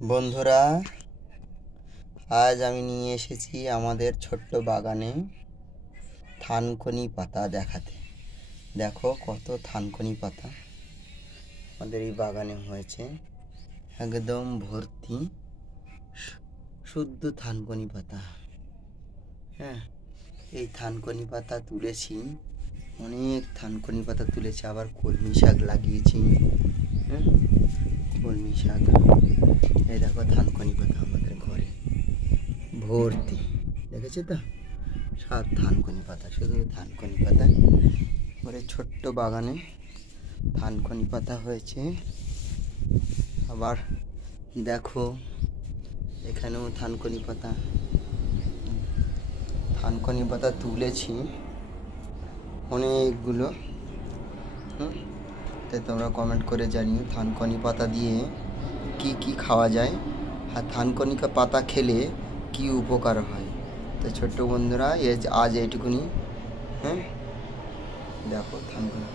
বন্ধুরা, আজ আমি নিয়ে এসেছি আমাদের ছোট্ট বাগানে থানকুনি পাতা দেখাতে। দেখো কত থানকুনি পাতা আমাদের এই বাগানে হয়েছে, একদম ভর্তি শুদ্ধ থানকুনি পাতা। হ্যাঁ, এই থানকুনি পাতা তুলেছি, অনেক থানকুনি পাতা তুলেছি, আবার কলমি শাক লাগিয়েছি। হ্যাঁ, কলমি শাক, এই দেখো থানকুনি পাতা আমাদের ঘরে ভর্তি, দেখেছো তো? সব থানকুনি পাতা, শুধু থানকুনি পাতা। ওরে ছোট্ট বাগানে থানকুনি পাতা হয়েছে। আবার দেখো এখানেও থানকুনি পাতা, থানকুনি পাতা তুলেছি অনেকগুলো। তাই তোমরা কমেন্ট করে জানিও থানকুনি পাতা দিয়ে কি কি খাওয়া যায়, আর থানকুনি পাতা খেলে কি উপকার হয়। তো ছোট্ট বন্ধুরা, আজ এইটুকুনি। হ্যাঁ, দেখো থানকুনি।